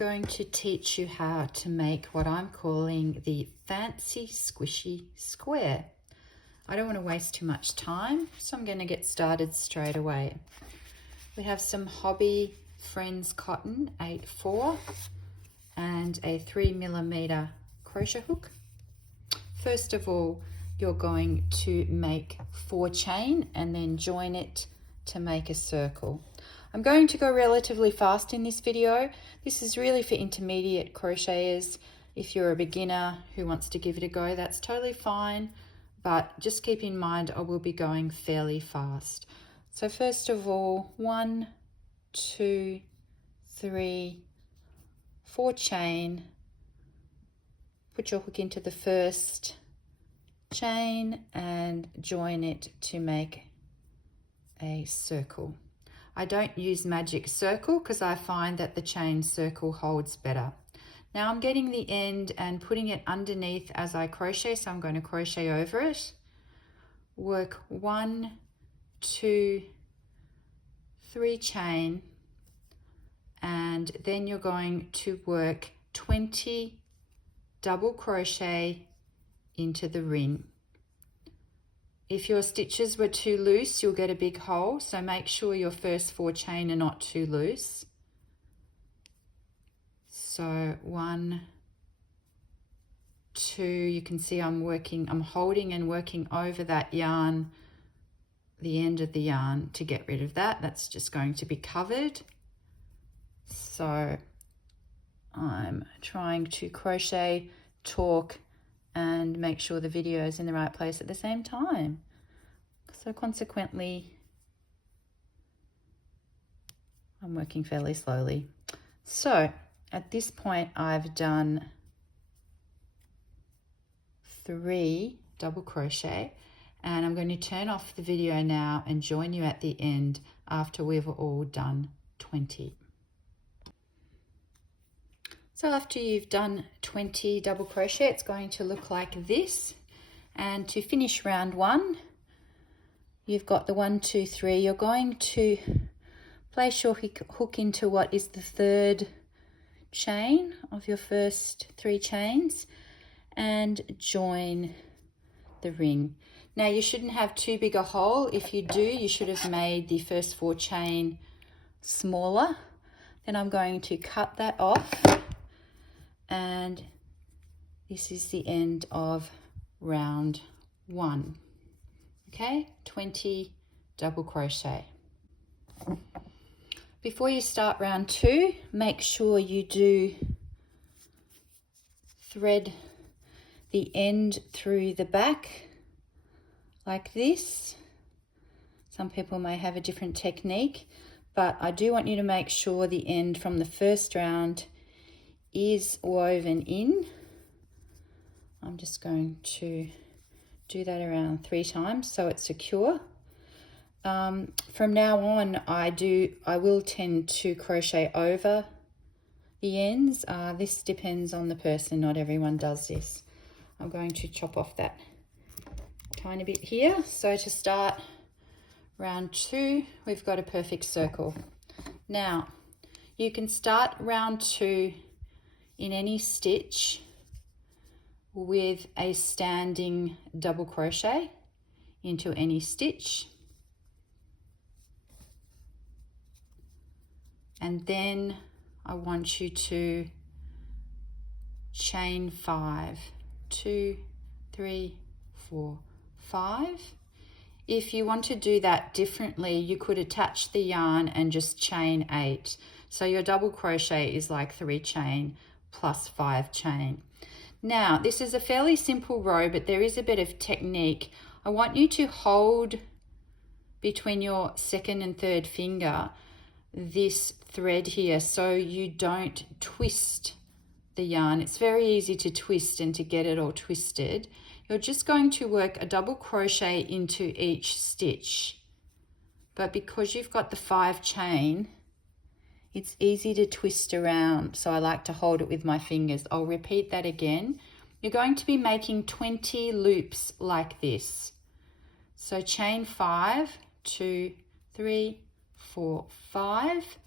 going to teach you how to make what I'm calling the fancy squishy square. I don't want to waste too much time, so I'm going to get started straight away. We have some Hobbii Friends cotton 8/4 and a 3mm crochet hook. First of all, you're going to make 4 chain and then join it to make a circle. I'm going to go relatively fast in this video. This is really for intermediate crocheters. If you're a beginner who wants to give it a go, that's totally fine, but just keep in mind I will be going fairly fast. So first of all, 1, 2, 3, 4 chain. Put your hook into the first chain and join it to make a circle. I don't use magic circle because I find that the chain circle holds better. Now I'm getting the end and putting it underneath as I crochet, so I'm going to crochet over it. Work 1, 2, 3 chain, and then you're going to work 20 double crochet into the ring. If your stitches were too loose, you'll get a big hole, so make sure your first 4 chain are not too loose. So 1, 2, you can see I'm holding and working over that yarn, the end of the yarn, to get rid of that. That's just going to be covered. So I'm trying to crochet, talk, and make sure the video is in the right place at the same time. So consequently, I'm working fairly slowly. So at this point, I've done 3 double crochet, and I'm going to turn off the video now and join you at the end after we've all done 20. So after you've done 20 double crochet, it's going to look like this. And to finish round 1, you've got the 1, 2, 3. You're going to place your hook into what is the 3rd chain of your first 3 chains and join the ring. Now you shouldn't have too big a hole. If you do, you should have made the first 4 chain smaller. Then I'm going to cut that off. And this is the end of round 1. Okay, 20 double crochet. Before you start round 2, make sure you do thread the end through the back like this. Some people may have a different technique, but I do want you to make sure the end from the first round is woven in. I'm just going to do that around 3 times so it's secure. From now on, I will tend to crochet over the ends. This depends on the person, not everyone does this. I'm going to chop off that tiny bit here. So to start round 2, we've got a perfect circle. Now you can start round 2 in any stitch with a standing double crochet into any stitch, and then I want you to chain 5, 2, 3, 4, 5. If you want to do that differently, you could attach the yarn and just chain 8. So your double crochet is like 3 chain plus 5 chain. Now this is a fairly simple row, but there is a bit of technique. I want you to hold between your 2nd and 3rd finger this thread here so you don't twist the yarn. It's very easy to twist and to get it all twisted. You're just going to work a double crochet into each stitch, but because you've got the 5 chain, it's easy to twist around, so I like to hold it with my fingers. I'll repeat that again. You're going to be making 20 loops like this. So chain 5, 2, 3, 4, 5.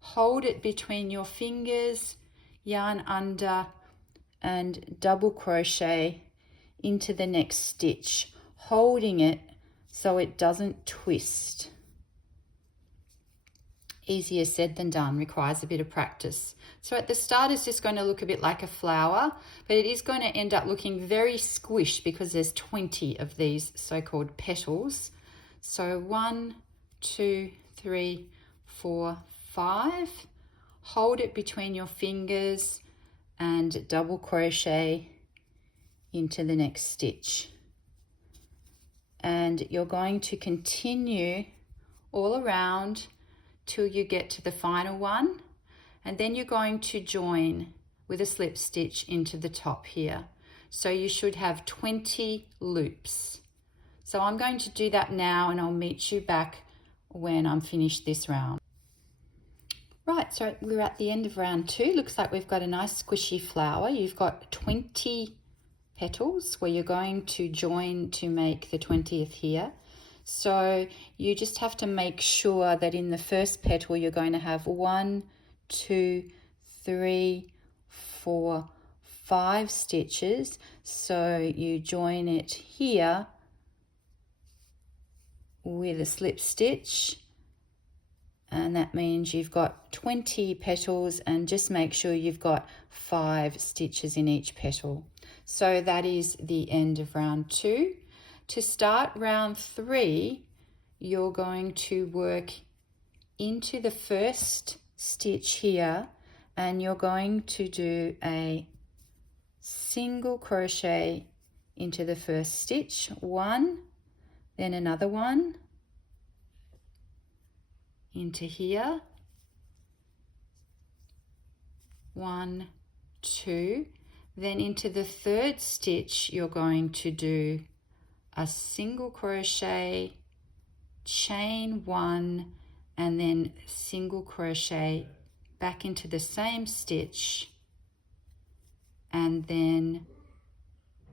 Hold it between your fingers yarn under and double crochet into the next stitch, holding it so it doesn't twist. Easier said than done, requires a bit of practice. So at the start it's just going to look a bit like a flower, but it is going to end up looking very squished because there's 20 of these so-called petals. So 1, 2, 3, 4, 5. Hold it between your fingers and double crochet into the next stitch. And you're going to continue all around till you get to the final one, and then you're going to join with a slip stitch into the top here. So you should have 20 loops. So I'm going to do that now, and I'll meet you back when I'm finished this round. Right, so we're at the end of round 2. Looks like we've got a nice squishy flower. You've got 20 petals where you're going to join to make the 20th here. So you just have to make sure that in the first petal you're going to have 1, 2, 3, 4, 5 stitches. So you join it here with a slip stitch, and that means you've got 20 petals, and just make sure you've got 5 stitches in each petal. So that is the end of round 2. To start round 3, you're going to work into the first stitch here, and you're going to do a single crochet into the first stitch, 1, then another one into here, 1, 2, then into the third stitch you're going to do a single crochet, chain 1, and then single crochet back into the same stitch, and then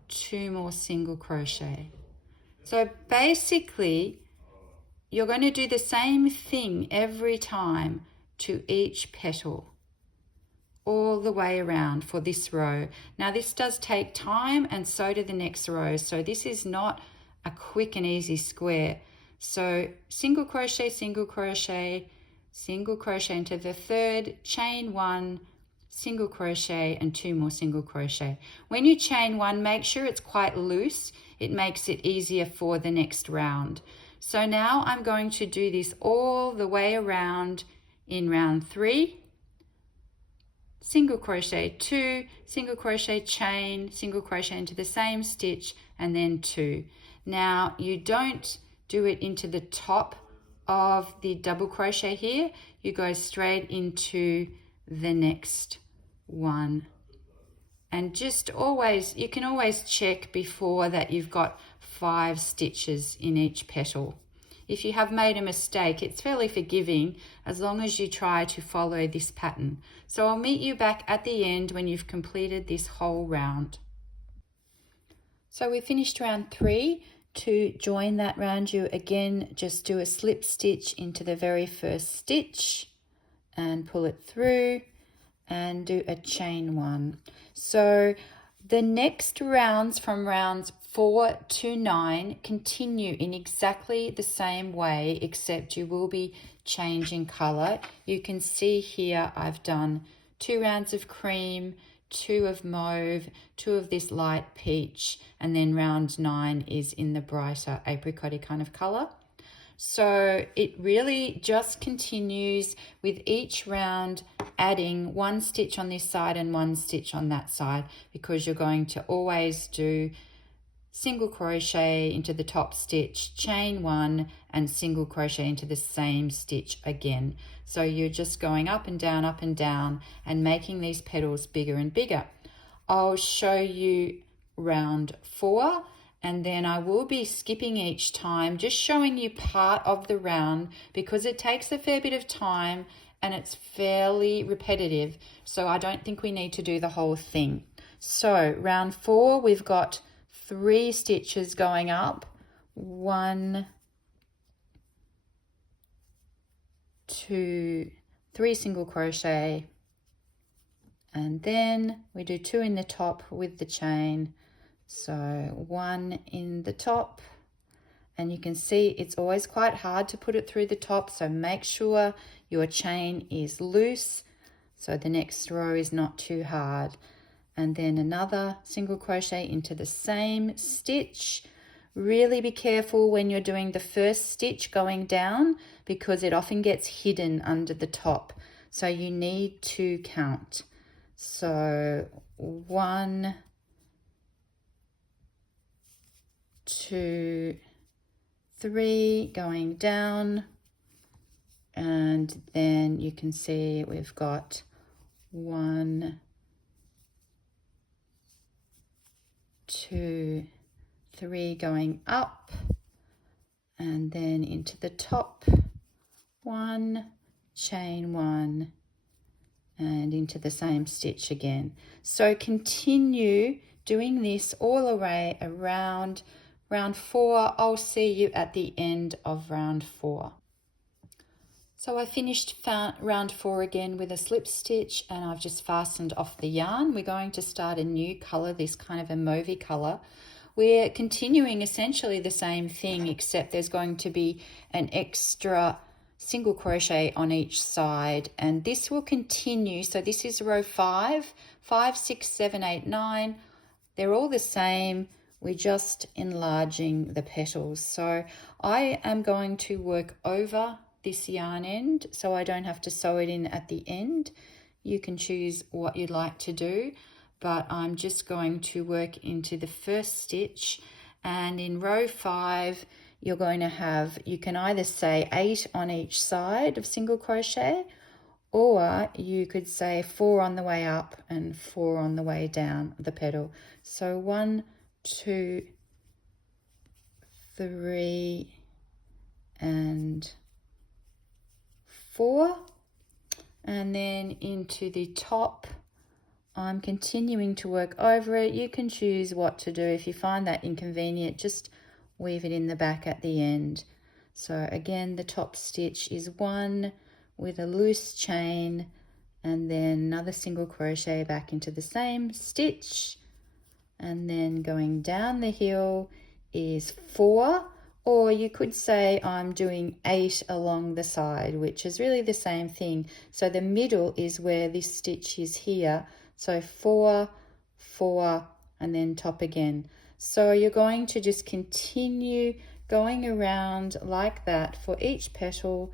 2 more single crochet. So basically you're going to do the same thing every time to each petal, all the way around for this row. Now this does take time, and so do the next rows, so this is not a quick and easy square. So single crochet, single crochet, single crochet into the third, chain 1, single crochet, and 2 more single crochet. When you chain 1, make sure it's quite loose. It makes it easier for the next round. So now I'm going to do this all the way around in round 3. Single crochet 2, single crochet, chain, single crochet into the same stitch, and then 2. Now you don't do it into the top of the double crochet here, you go straight into the next one. And just always, you can always check before that you've got 5 stitches in each petal. If you have made a mistake, it's fairly forgiving as long as you try to follow this pattern. So I'll meet you back at the end when you've completed this whole round. So we finished round 3. To join that round, you again just do a slip stitch into the very first stitch and pull it through and do a chain 1. So the next rounds, from rounds 4 to 9, continue in exactly the same way, except you will be changing color. You can see here I've done 2 rounds of cream, 2 of mauve, 2 of this light peach, and then round 9 is in the brighter apricot-y kind of color. So it really just continues with each round adding 1 stitch on this side and 1 stitch on that side, because you're going to always do single crochet into the top stitch, chain 1, and single crochet into the same stitch again. So you're just going up and down and making these petals bigger and bigger. I'll show you round 4, and then I will be skipping each time, just showing you part of the round because it takes a fair bit of time and it's fairly repetitive. So I don't think we need to do the whole thing. So round 4, we've got 3 stitches going up, 1, 2, 3 single crochet, and then we do 2 in the top with the chain. So 1 in the top, and you can see it's always quite hard to put it through the top, so make sure your chain is loose so the next row is not too hard. And then another single crochet into the same stitch. Really be careful when you're doing the first stitch going down, because it often gets hidden under the top, so you need to count. So 1, 2, 3 going down, and then you can see we've got 1, 2, 3 going up, and then into the top, 1, chain 1, and into the same stitch again. So continue doing this all the way around round 4. I'll see you at the end of round 4. So I finished round 4 again with a slip stitch, and I've just fastened off the yarn. We're going to start a new color, this kind of a mauve color. We're continuing essentially the same thing, except there's going to be an extra single crochet on each side, and this will continue. So this is row 5, 5, 6, 7, 8, 9. They're all the same. We're just enlarging the petals. So I am going to work over this yarn end so I don't have to sew it in at the end. You can choose what you'd like to do, but I'm just going to work into the first stitch, and in row 5 you're going to have, you can either say 8 on each side of single crochet, or you could say 4 on the way up and 4 on the way down the petal. So 1, 2, 3 and 4, and then into the top I'm continuing to work over it. You can choose what to do. If you find that inconvenient, just weave it in the back at the end. So again, the top stitch is 1 with a loose chain, and then another single crochet back into the same stitch, and then going down the hill is 4, or you could say I'm doing 8 along the side, which is really the same thing. So the middle is where this stitch is here. So 4, 4, and then top again. So you're going to just continue going around like that for each petal,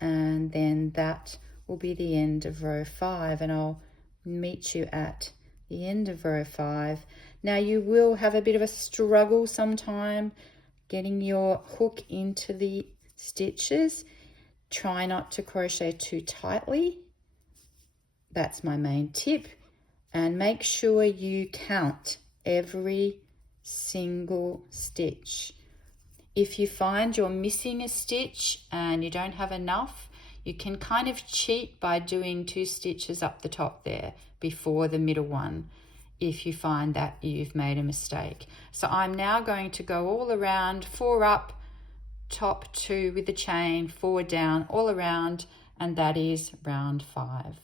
and then that will be the end of row 5, and I'll meet you at the end of row 5. Now you will have a bit of a struggle sometime getting your hook into the stitches. Try not to crochet too tightly. That's my main tip. And make sure you count every single stitch. If you find you're missing a stitch and you don't have enough, you can kind of cheat by doing 2 stitches up the top there before the middle one, if you find that you've made a mistake. So I'm now going to go all around, 4 up, top 2 with the chain, 4 down, all around, and that is round 5.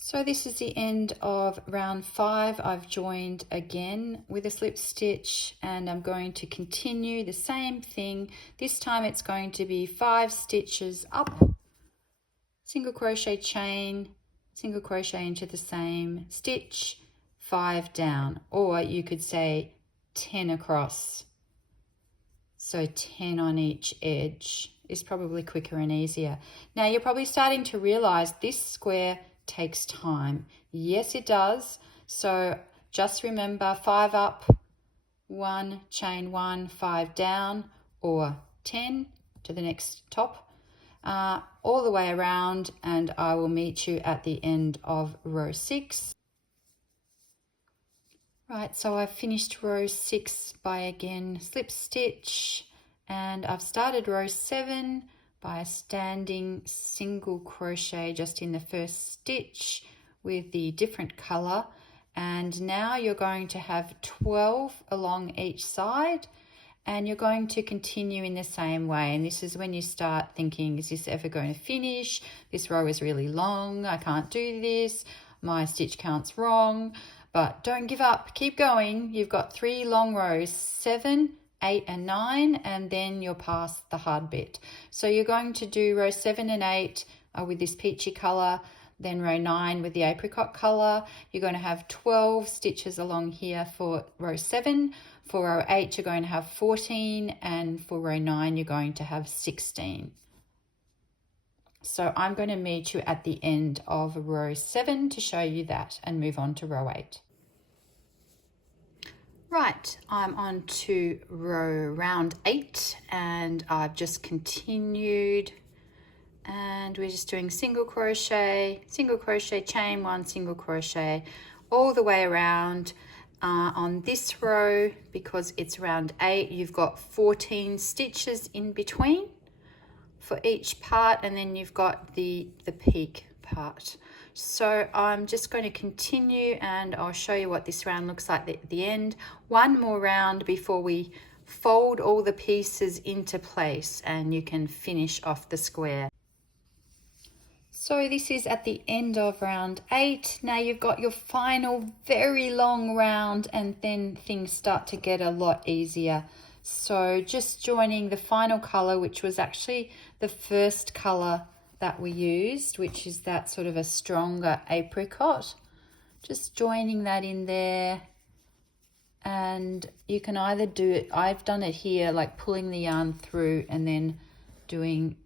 So this is the end of round 5. I've joined again with a slip stitch, and I'm going to continue the same thing. This time it's going to be 5 stitches up, single crochet chain, single crochet into the same stitch, 5 down, or you could say 10 across. So 10 on each edge is probably quicker and easier. Now you're probably starting to realize this square takes time. Yes, it does. So just remember 5 up, 1, chain 1, 5 down, or 10 to the next top, all the way around, and I will meet you at the end of row 6. Right, so I've finished row 6 by again slip stitch, and I've started row 7 by a standing single crochet just in the first stitch with the different color, and now you're going to have 12 along each side, and you're going to continue in the same way. And this is when you start thinking, is this ever going to finish? This row is really long. I can't do this. My stitch count's wrong. But don't give up. Keep going. You've got 3 long rows, 7, 8 and 9, and then you're past the hard bit. So you're going to do row 7 and 8 with this peachy color, then row 9 with the apricot color. You're going to have 12 stitches along here for row 7. For row 8 you're going to have 14, and for row 9 you're going to have 16. So I'm going to meet you at the end of row 7 to show you that and move on to row 8. Right, I'm on to round 8, and I've just continued, and we're just doing single crochet, chain 1, single crochet all the way around. On this row, because it's round 8, you've got 14 stitches in between for each part, and then you've got the peak part. So I'm just going to continue, and I'll show you what this round looks like at the end. One more round before we fold all the pieces into place, and you can finish off the square. So this is at the end of round 8. Now you've got your final very long round, and then things start to get a lot easier. So just joining the final color, which was actually the first color that we used, which is that sort of a stronger apricot. Just joining that in there, and you can either do it, I've done it here, like pulling the yarn through and then doing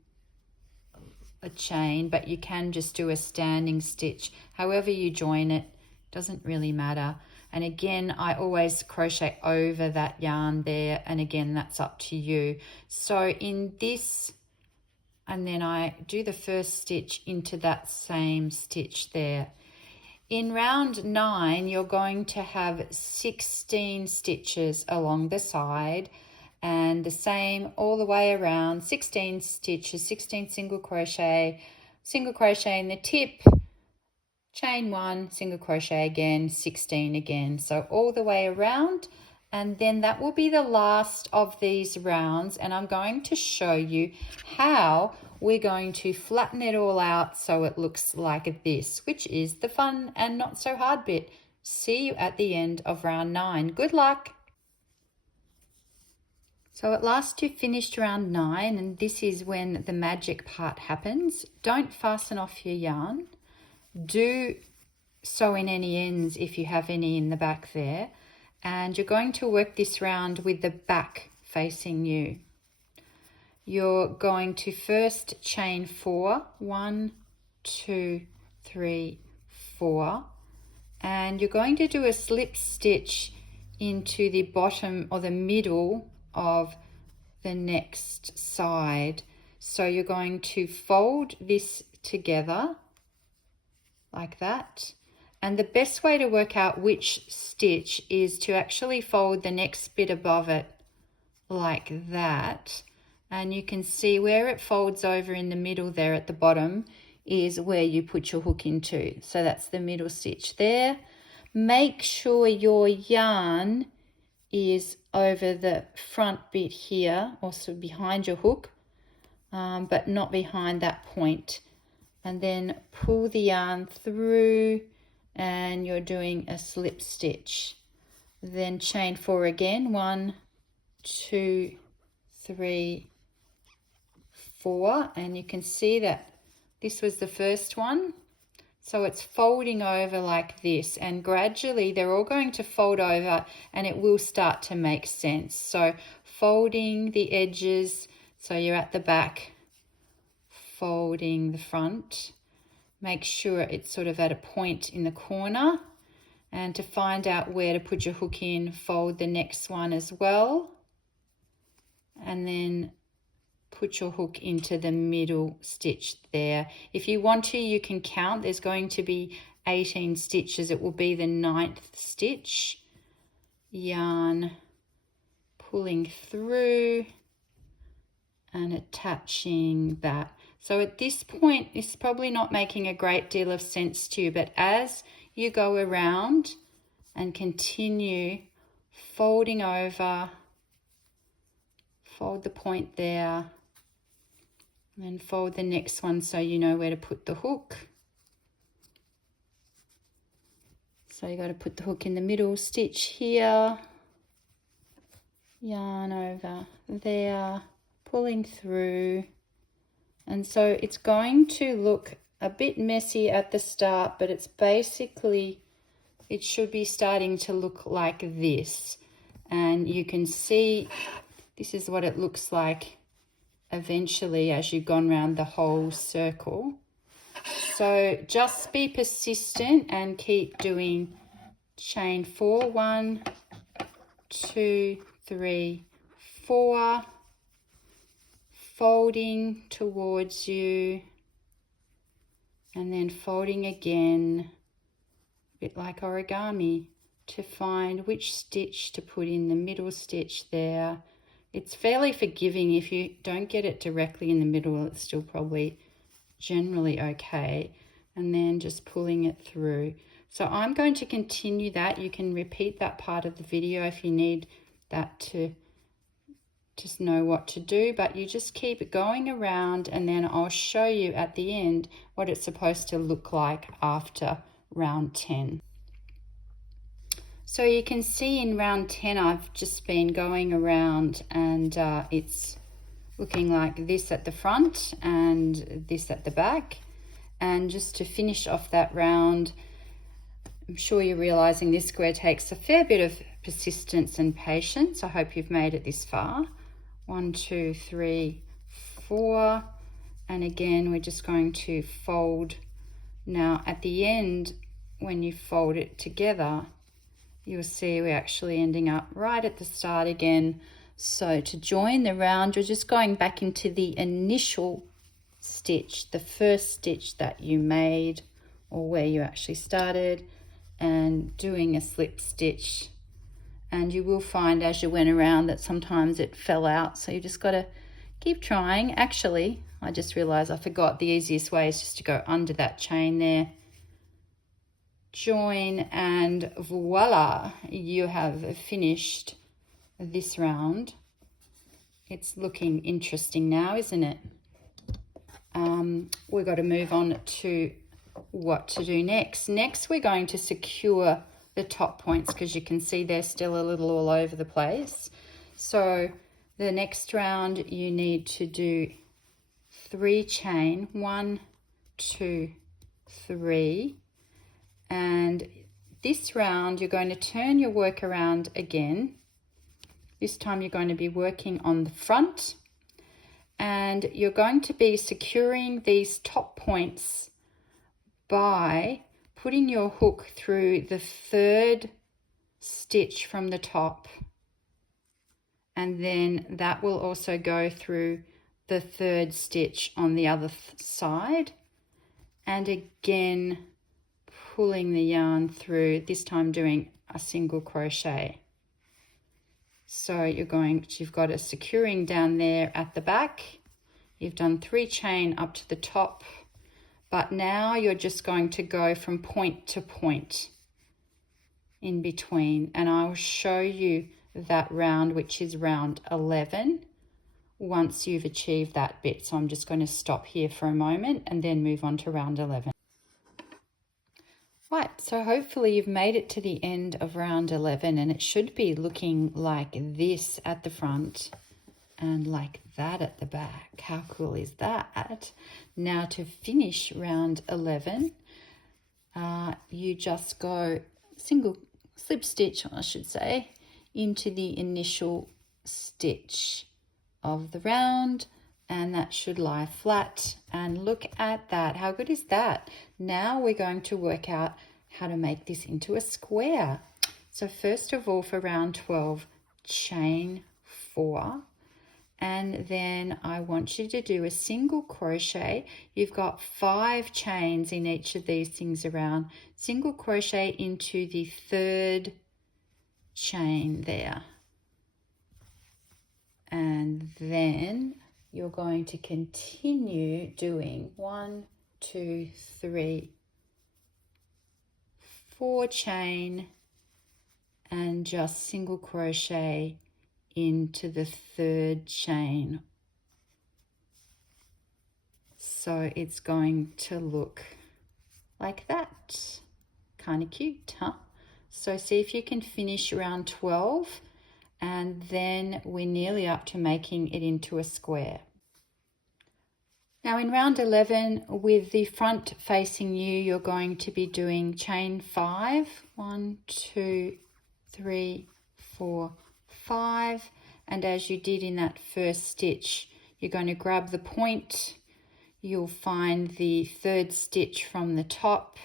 a chain, but you can just do a standing stitch. However you join it, doesn't really matter. And again, I always crochet over that yarn there, and again, that's up to you. So in this, and then I do the first stitch into that same stitch there. In round 9, you're going to have 16 stitches along the side, and the same all the way around, 16 stitches, 16 single crochet in the tip, chain 1, single crochet again, 16 again, so all the way around. And then that will be the last of these rounds, and I'm going to show you how we're going to flatten it all out so it looks like this, which is the fun and not so hard bit. See you at the end of round 9. Good luck. So at last you've finished round 9, and this is when the magic part happens. Don't fasten off your yarn. Do sew in any ends if you have any in the back there. And you're going to work this round with the back facing you. You're going to first chain 4, 1, 2, 3, 4, and you're going to do a slip stitch into the bottom or the middle of the next side. So you're going to fold this together like that, and the best way to work out which stitch is to actually fold the next bit above it like that, and you can see where it folds over in the middle there at the bottom is where you put your hook into. So that's the middle stitch there. Make sure your yarn is over the front bit here, also behind your hook, but not behind that point. And then pull the yarn through, and you're doing a slip stitch. Then chain 4 again, 1, 2, 3, 4, and you can see that this was the first one. So it's folding over like this, and gradually they're all going to fold over, and it will start to make sense. So folding the edges, so you're at the back, folding the front. Make sure it's sort of at a point in the corner, and to find out where to put your hook in, fold the next one as well, and then put your hook into the middle stitch there. If you want to, you can count. There's going to be 18 stitches. It will be the 9th stitch. Yarn, pulling through and attaching that. So at this point, it's probably not making a great deal of sense to you, but as you go around and continue folding over fold the point there, and then fold the next one so you know where to put the hook. So you got to put the hook in the middle stitch here, yarn over there, pulling through. And so it's going to look a bit messy at the start, but it's basically, it should be starting to look like this. And you can see this is what it looks like eventually as you've gone around the whole circle. So just be persistent and keep doing chain 4, 1, 2, 3, 4, folding towards you, and then folding again, a bit like origami, to find which stitch to put in the middle stitch there. It's fairly forgiving. If you don't get it directly in the middle, it's still probably generally okay. And then just pulling it through. So I'm going to continue that. You can repeat that part of the video if you need that to just know what to do, but you just keep going around, and then I'll show you at the end what it's supposed to look like after round 10. So you can see in round 10 I've just been going around, and it's looking like this at the front and this at the back. And just to finish off that round, I'm sure you're realizing this square takes a fair bit of persistence and patience. I hope you've made it this far. 1, 2, 3, 4, and again we're just going to fold. Now at the end, when you fold it together, you'll see we're actually ending up right at the start again. So to join the round, you're just going back into the initial stitch, the first stitch that you made, or where you actually started, and doing a slip stitch. And you will find as you went around that sometimes it fell out, so you just got to keep trying. Actually, I just realized I forgot, the easiest way is just to go under that chain there, join, and voila, you have finished this round. It's looking interesting now, isn't it? We've got to move on to what to do next. Next, we're going to secure the top points, because you can see they're still a little all over the place. So the next round you need to do 3 chain, 1, 2, 3, and this round you're going to turn your work around again. This time you're going to be working on the front, and you're going to be securing these top points by putting your hook through the 3rd stitch from the top, and then that will also go through the 3rd stitch on the other side, and again pulling the yarn through, this time doing a single crochet. So you've got a securing down there at the back. You've done 3 chain up to the top, but now you're just going to go from point to point in between, and I'll show you that round, which is round 11, once you've achieved that bit. So I'm just going to stop here for a moment and then move on to round 11. Right, so hopefully you've made it to the end of round 11, and it should be looking like this at the front and like that at the back. How cool is that? Now to finish round 11, you just go single slip stitch, I should say, into the initial stitch of the round, and that should lie flat. And look at that. How good is that? Now we're going to work out how to make this into a square. So first of all, for round 12, chain 4, and then I want you to do a single crochet. You've got 5 chains in each of these things around. Single crochet into the 3rd chain there, and then you're going to continue doing 1, 2, 3, 4 chain and just single crochet into the third chain. So it's going to look like that. Kind of cute, huh? So see if you can finish round 12, and then we're nearly up to making it into a square. Now in round 11, with the front facing you, you're going to be doing chain 5. 1, 2, 3, 4, 5. And as you did in that first stitch, you're going to grab the point. You'll find the third stitch from the top.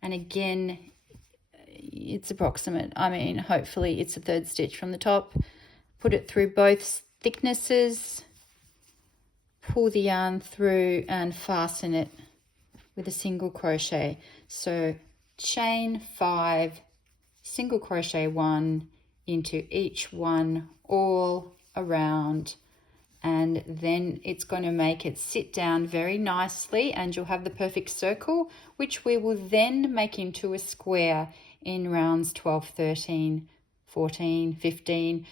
And again, it's approximate. I mean, hopefully it's a third stitch from the top. Put it through both thicknesses. Pull the yarn through and fasten it with a single crochet. So chain 5, single crochet 1 into each one all around, and then it's going to make it sit down very nicely, and you'll have the perfect circle, which we will then make into a square in rounds 12, 13, 14, 15.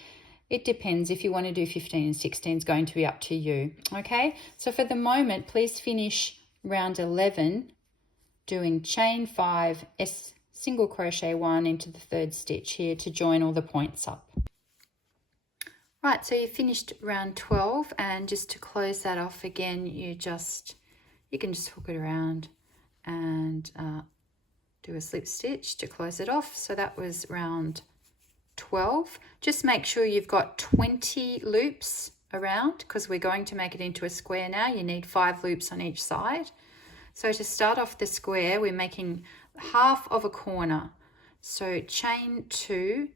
It depends. If you want to do 15 and 16, it's going to be up to you. Okay, so for the moment, please finish round 11 doing chain 5, single crochet 1 into the third stitch here to join all the points up. Right, so you finished round 12, and just to close that off again, you can just hook it around and do a slip stitch to close it off. So that was round 12. Just make sure you've got 20 loops around, because we're going to make it into a square now. You need 5 loops on each side. So to start off the square, we're making half of a corner. So chain 2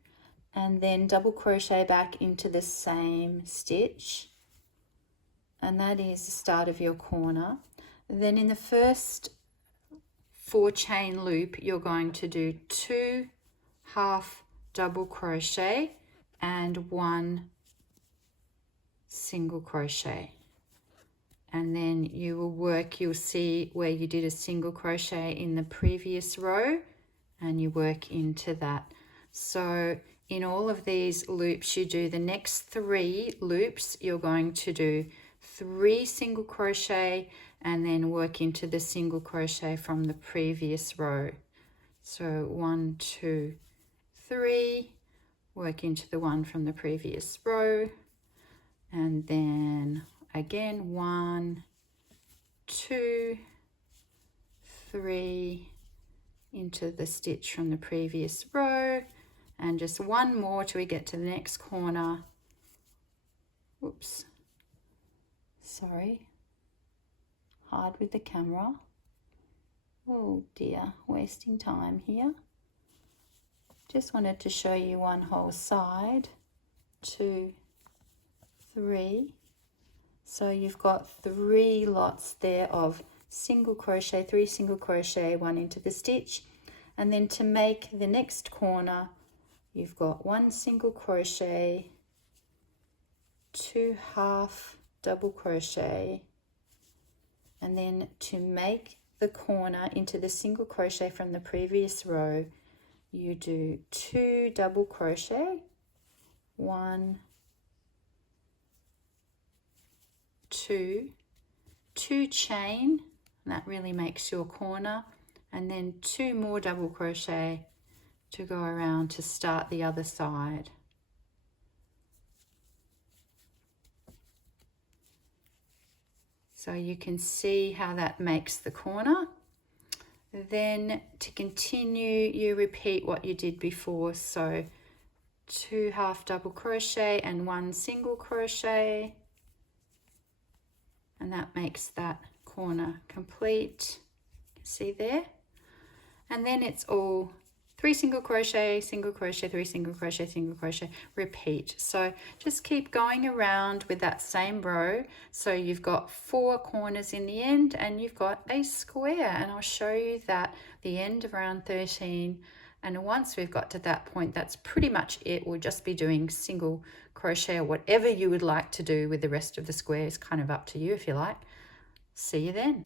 and then double crochet back into the same stitch, and that is the start of your corner. Then in the first 4 chain loop, you're going to do 2 half double crochet and 1 single crochet, and then you will work, you'll see where you did a single crochet in the previous row, and you work into that. So in all of these loops, you do the next 3 loops, you're going to do 3 single crochet and then work into the single crochet from the previous row. So 1, 2, 3, work into the one from the previous row, and then again 1, 2, 3 into the stitch from the previous row, and just 1 more till we get to the next corner. Oops, sorry, hard with the camera. Oh dear, wasting time here. Just wanted to show you one whole side. 2, 3. So you've got 3 lots there of single crochet, 3 single crochet, 1 into the stitch, and then to make the next corner, you've got 1 single crochet, 2 half double crochet, and then to make the corner into the single crochet from the previous row, you do 2 double crochet, 1, 2, 2 chain, and that really makes your corner, and then 2 more double crochet to go around to start the other side. So you can see how that makes the corner. Then to continue, you repeat what you did before. So 2 half double crochet and 1 single crochet, and that makes that corner complete. See there? And then it's all 3 single crochet, single crochet, 3 single crochet, single crochet, repeat. So just keep going around with that same row. So you've got 4 corners in the end, and you've got a square, and I'll show you that the end of round 13. And once we've got to that point, that's pretty much it. We'll just be doing single crochet, or whatever you would like to do with the rest of the square is kind of up to you if you like. See you then.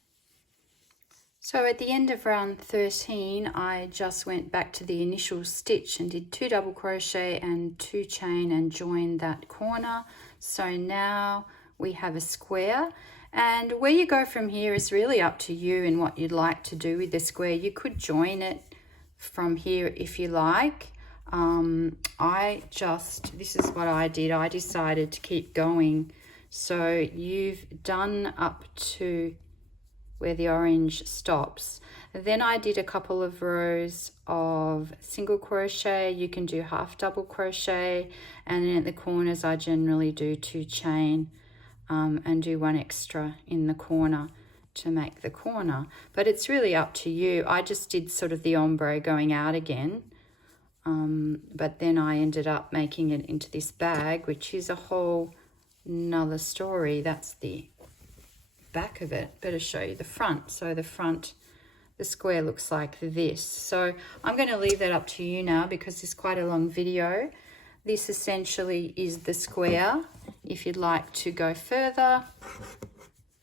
So at the end of round 13, I just went back to the initial stitch and did 2 double crochet and 2 chain and joined that corner. So now we have a square, and where you go from here is really up to you and what you'd like to do with the square. You could join it from here if you like. This is what I did. I decided to keep going. So you've done up to where the orange stops. Then I did a couple of rows of single crochet. You can do half double crochet, and then at the corners I generally do 2 chain and do 1 extra in the corner to make the corner, but it's really up to you. I just did sort of the ombre going out again, but then I ended up making it into this bag, which is a whole nother story. That's the back of it. Better show you the front. So the front, the square looks like this. So I'm going to leave that up to you now because it's quite a long video. This essentially is the square. If you'd like to go further,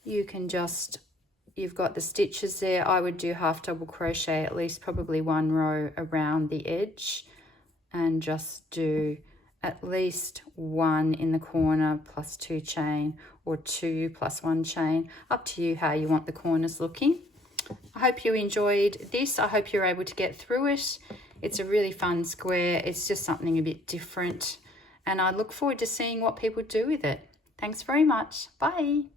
you can just, you've got the stitches there. I would do half double crochet at least probably 1 row around the edge and just do at least 1 in the corner plus 2 chain, or 2 plus 1 chain, up to you how you want the corners looking. I hope you enjoyed this. I hope you're able to get through it. It's a really fun square. It's just something a bit different, and I look forward to seeing what people do with it. Thanks very much. Bye.